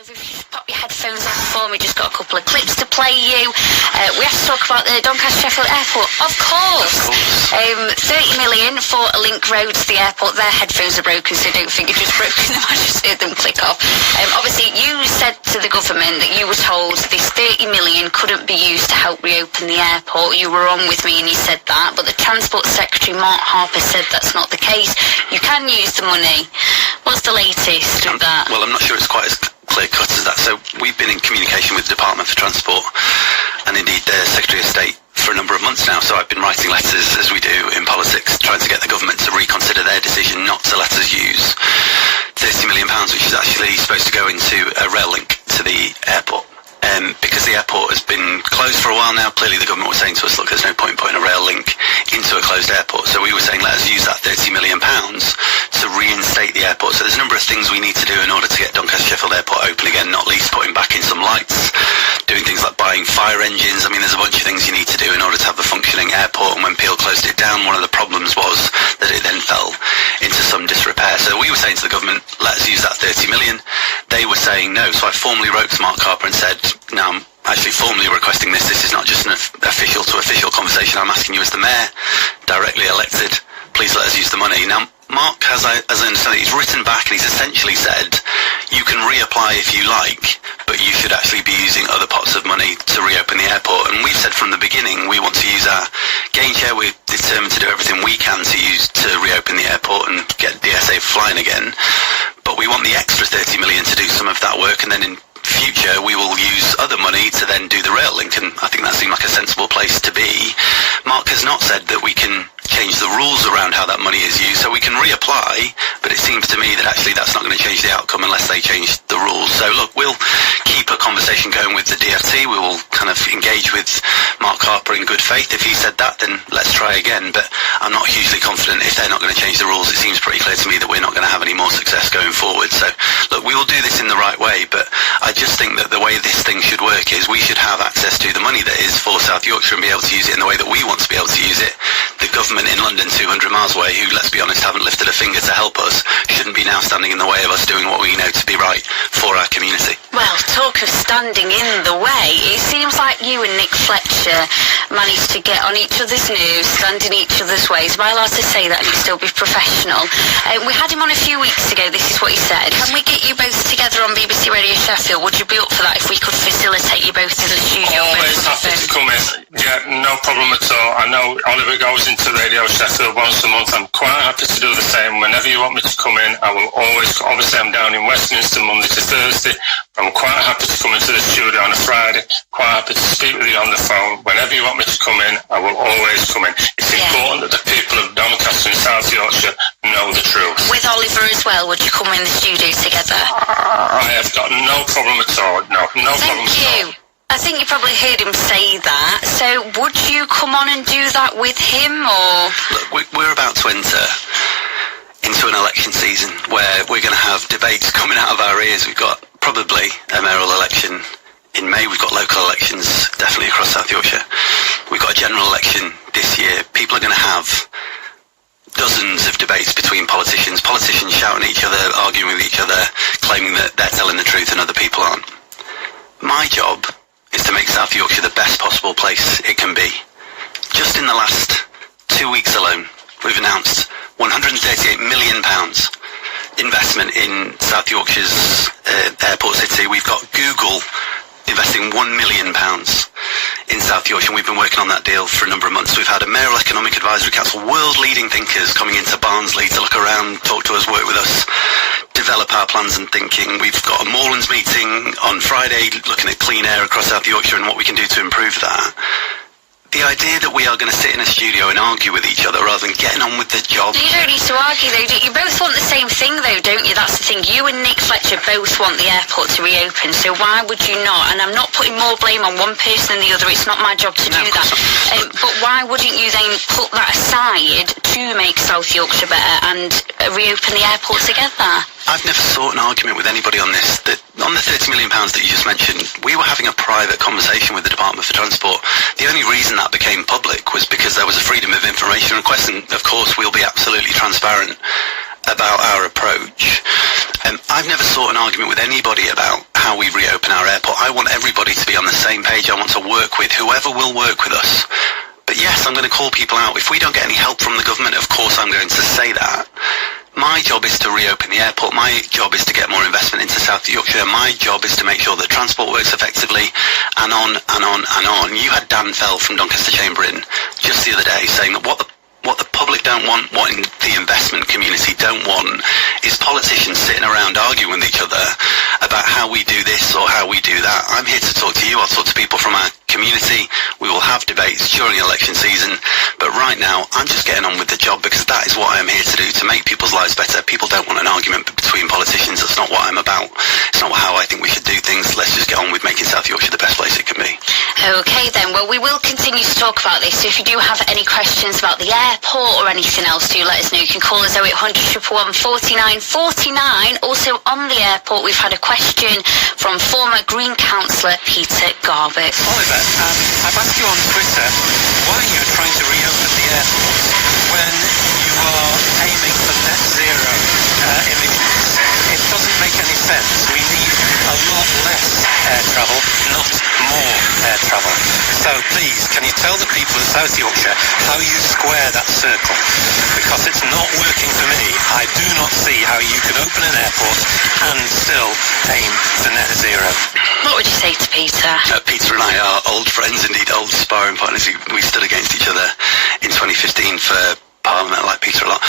Oliver, if you just pop your headphones on for me, just got a couple of clips to play you. We have to talk about the Doncaster Sheffield Airport, of course. 30 million for a link road to the airport. Their headphones are broken, so don't think you've just broken them. I just heard them click off. Obviously, you said to the government that you were told this 30 million couldn't be used to help reopen the airport. You were on with me and you said that, but the Transport Secretary, Mark Harper, said that's not the case. You can use the money. What's the latest with that? Well, I'm not sure it's quite as clear-cut as that. So we've been in communication with the Department for Transport and indeed the Secretary of State for a number of months now. So I've been writing letters, as we do in politics, trying to get the government to reconsider their decision not to let us use £30 million, which is actually supposed to go into a rail link to the airport. Because the airport has been closed for a while now, clearly the government was saying to us, look, there's no point putting a rail link into a closed airport. So we were saying, let us use that £30 million to reinstate the airport. So there's a number of things we need to do in order to get Doncaster Sheffield Airport open again, not least putting back in some lights, doing things like buying fire engines. I mean, there's a bunch of things you need to do in order to have a functioning airport. And when Peel closed it down, one of the problems was that it then fell into some disrepair. So we were saying to the government, let us use that 30 million. They were saying no. So I formally wrote to Mark Harper and said, no, I'm actually formally requesting this. This is not just an official to official conversation. I'm asking you as the mayor, directly elected, please let us use the money. Now, Mark, as I understand it, he's written back and he's essentially said, you can reapply if you like, but you should actually be using other pots of money to reopen the airport. And we've said from the beginning, we want to use our gain share. We're determined to do everything we can to use to reopen the airport and get DSA flying again. But we want the extra 30 million to do some of that work, and then in future we will use other money to then do the rail link, and I think that seemed like a sensible place to be. Mark has not said that we can change the rules around how that money is used, so we can reapply, but it seems to me that actually that's not going to change the outcome unless they change the rules. So look, we'll keep a conversation going with the DFT. We will kind of engage with Mark Harper in good faith. If he said that, then let's try again, but I'm not hugely confident. If they're not going to change the rules, it seems pretty clear to me that we're not going to have any more success going forward. So look, we will do this in the right way, but I just think that the way this thing should work is we should have access to the money that is for South Yorkshire and be able to use it in the way that we want to be able to use it. The government in London, 200 miles away, who, let's be honest, haven't lifted a finger to help us, shouldn't be now standing in the way of us doing what we know to be right for our community. Well, talk of standing in the way, it seems like you and Nick Fletcher managed to get on each other's nerves, stand in each other's ways. Am I allowed to say that and still be professional? We had him on a few weeks ago. This is what he said. Can we get you both together on BBC Radio Sheffield? Would you be up for that if we could facilitate you both in the studio? Always happy to come in. Yeah, no problem at all. I know Oliver goes into Radio Sheffield once a month. I'm quite happy to do the same. Whenever you want me to come in, I will always. Obviously, I'm down in Westminster Monday to Thursday. I'm quite happy to come into the studio on a Friday. Quite happy to speak with you on the phone. Whenever you want me to come in, I will always come in. It's important that the people of Doncaster and South Yorkshire know the truth. With Oliver as well, would you come in the studio together? I have got no problem at all. No problem at all. I think you probably heard him say that. So would you come on and do that with him, or...? Look, we're about to enter into an election season where we're going to have debates coming out of our ears. We've got probably a mayoral election in May. We've got local elections definitely across South Yorkshire. We've got a general election this year. People are going to have dozens of debates between politicians shouting at each other, arguing with each other, claiming that they're telling the truth and other people aren't. My job is to make South Yorkshire the best possible place it can be. Just in the last 2 weeks alone, we've announced £138 million investment in South Yorkshire's airport city. We've got Google investing £1 million in South Yorkshire, and we've been working on that deal for a number of months. We've had a mayoral economic advisory council, world-leading thinkers coming into Barnsley to look around, talk to us, work with us, develop our plans and thinking. We've got a Moorlands meeting on Friday looking at clean air across South Yorkshire and what we can do to improve that. The idea that we are going to sit in a studio and argue with each other rather than getting on with the job... You don't need to argue, though. You both want the same thing, though, don't you? That's the thing. You and Nick Fletcher both want the airport to reopen, so why would you not? And I'm not putting more blame on one person than the other. It's not my job to do that. But why wouldn't you then put that aside to make South Yorkshire better and reopen the airport together? I've never sought an argument with anybody on this. On the £30 million that you just mentioned, we were having a private conversation with the Department for Transport. The only reason that became public was because there was a freedom of information request, and of course we'll be absolutely transparent about our approach. I've never sought an argument with anybody about how engage, I want to work with whoever will work with us. But yes, I'm going to call people out. If we don't get any help from the government, of course I'm going to say that. My job is to reopen the airport. My job is to get more investment into South Yorkshire. My job is to make sure that transport works effectively, and on and on and on. You had Dan Fell from Doncaster Chamber in just the other day saying that what the public don't want, what the investment community don't want, is politicians sitting around arguing with each other about how we do this or how we do that. I'm here to talk to you. I'll talk to people from our community. We will have debates during election season. But right now, I'm just getting on with the job because that is what I'm here to do, to make people's lives better. People don't want an argument between politicians. That's not what I'm about. It's not how I think we should do things. Let's just get on with making South Yorkshire the best place it can be. Okay then, well, we will continue to talk about this. So if you do have any questions about the airport or anything else, do let us know. You can call us 0800 111 49 49. Also on the airport, we've had a question from former Green Councillor Peter Garbett. Oliver, I've asked you on Twitter why you're trying to reopen the airport when you are aiming for net zero emissions. It doesn't make any sense. We need a lot less air travel, not more air travel. So please, can you tell the people of South Yorkshire how you square that circle? Because it's not working for me. I do not see how you can open an airport and still aim for net zero. What would you say to Peter? Peter and I are old friends, indeed old sparring partners. We stood against each other in 2015 for Parliament. I like Peter a lot.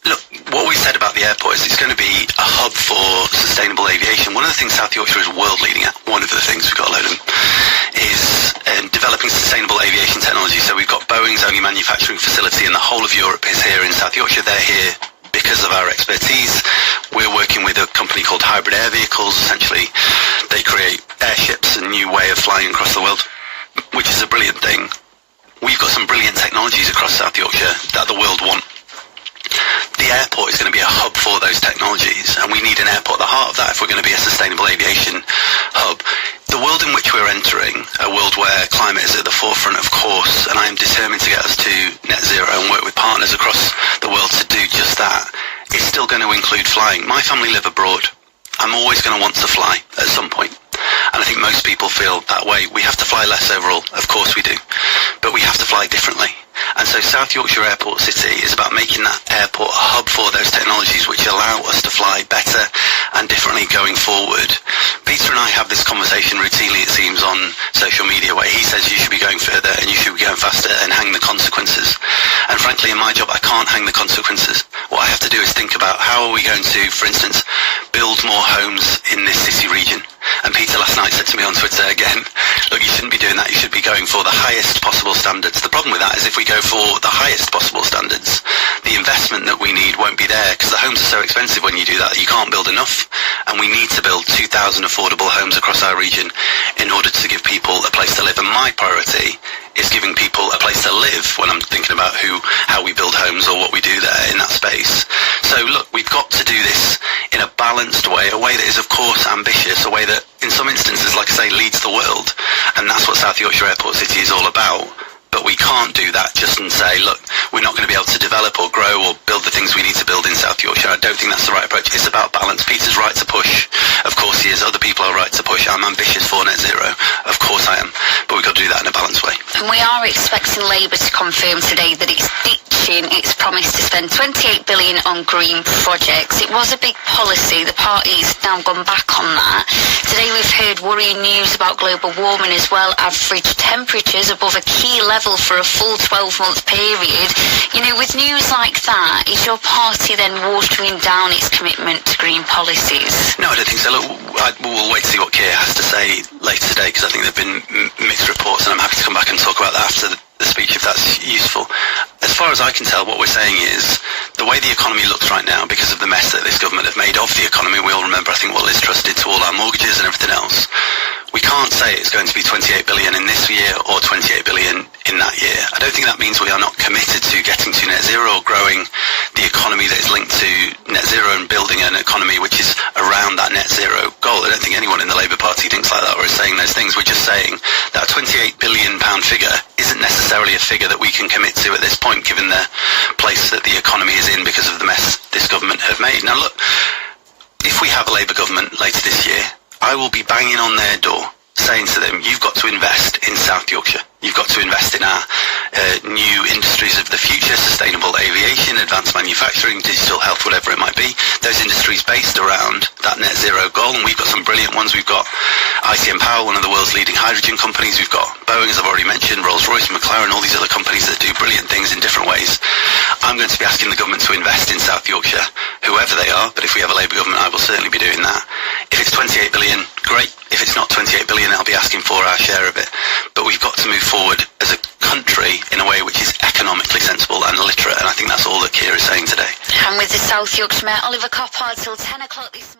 Look, what we said about the airport is it's going to be a hub for sustainable aviation. One of the things South Yorkshire is world leading at, one of the things we've got a load of them, is developing sustainable aviation technology. So we've got Boeing's only manufacturing facility in the whole of Europe is here in South Yorkshire. They're here because of our expertise. We're working with a company called Hybrid Air Vehicles. Essentially, they create airships, a new way of flying across the world, which is a brilliant thing. We've got some brilliant technologies across South Yorkshire that the world want. The airport is going to be a hub for those technologies, and we need an airport at the heart of that if we're going to be a sustainable aviation hub. The world in which we're entering, a world where climate is at the forefront, of course, and I am determined to get us to net zero and work with partners across the world to do just that, is still going to include flying. My family live abroad. I'm always going to want to fly at some point. And I think most people feel that way. We have to fly less overall. Of course we do. But we have to fly differently. And so South Yorkshire Airport City is about making that airport a hub for those technologies which allow us to fly better and differently going forward. Peter and I have this conversation routinely, it seems, on social media where he says you should be going further and you should be going faster and hang the consequences. And frankly, in my job, I can't hang the consequences. What I have to do is think about how are we going to, for instance, build more homes in this city region. And Peter last night said to me on Twitter again, look, you shouldn't be doing that, you should be going for the highest possible standards. The problem with that is if we go for the highest possible standards, the investment that we need won't be there because the homes are so expensive when you do that, you can't build enough. And we need to build 2,000 affordable homes across our region in order to give people a place to live. And my priority is giving people a place to live when I'm thinking about how we build homes or what we do there in that space. So look, we've got to do this in a balanced way, a way that is of course ambitious, a way that in some instances, like I say, leads the world. And that's what South Yorkshire Airport City is all about. But we can't do that just and say, look, we're not going to be able to develop or grow or build the things we need to build in South Yorkshire. I don't think that's the right approach. It's about balance. Peter's right to push. Of course he is. Other people are right to push. I'm ambitious for net zero. Of course I am. But we've got to do that in a balanced way. And we are expecting Labour to confirm today that it's ditching its promise to spend 28 billion on green projects. It was a big policy. The party's now gone back on that. Today we've heard worrying news about global warming as well. Average temperatures above a key level for a full 12-month period. You know, with news like that, is your party then watering down its commitment to green policies? No, I don't think so. Look, we'll wait to see what Keir has to say later today because I think there have been mixed reports and I'm happy to come back and talk about that after the speech if that's useful. As far as I can tell, what we're saying is the way the economy looks right now because of the mess that this government have made of the economy, we all remember, I think, what Liz Truss did to all our mortgages and everything else. We can't say it's going to be 28 billion in this year or 28 billion in that year. I don't think that means we are not committed to getting to net zero or growing the economy that is linked to net zero and building an economy which is around that net zero goal. I don't think anyone in the Labour Party thinks like that or is saying those things. We're just saying that a £28 billion figure isn't necessarily a figure that we can commit to at this point given the place that the economy is in because of the mess this government have made. Now look, if we have a Labour government later this year, I will be banging on their door saying to them, you've got to invest in South Yorkshire. You've got to invest in our new industries of the future, sustainable aviation, advanced manufacturing, digital health, whatever it might be. Those industries based around that net zero goal, and we've got some brilliant ones. We've got ICM Power, one of the world's leading hydrogen companies. We've got Boeing, as I've already mentioned, Rolls-Royce, McLaren, all these other companies that do brilliant things in different ways. I'm going to be asking the government to invest in South Yorkshire, whoever they are, but if we have a Labour government, I will certainly be doing that. If it's 28 billion, great. If it's not 28 billion, I'll be asking for our share of it. But we've got to move forward as a country in a way which is economically sensible and literate, and I think that's all that Keir is saying today. And with the South Yorkshire Mayor Oliver Coppard till 10 o'clock this morning.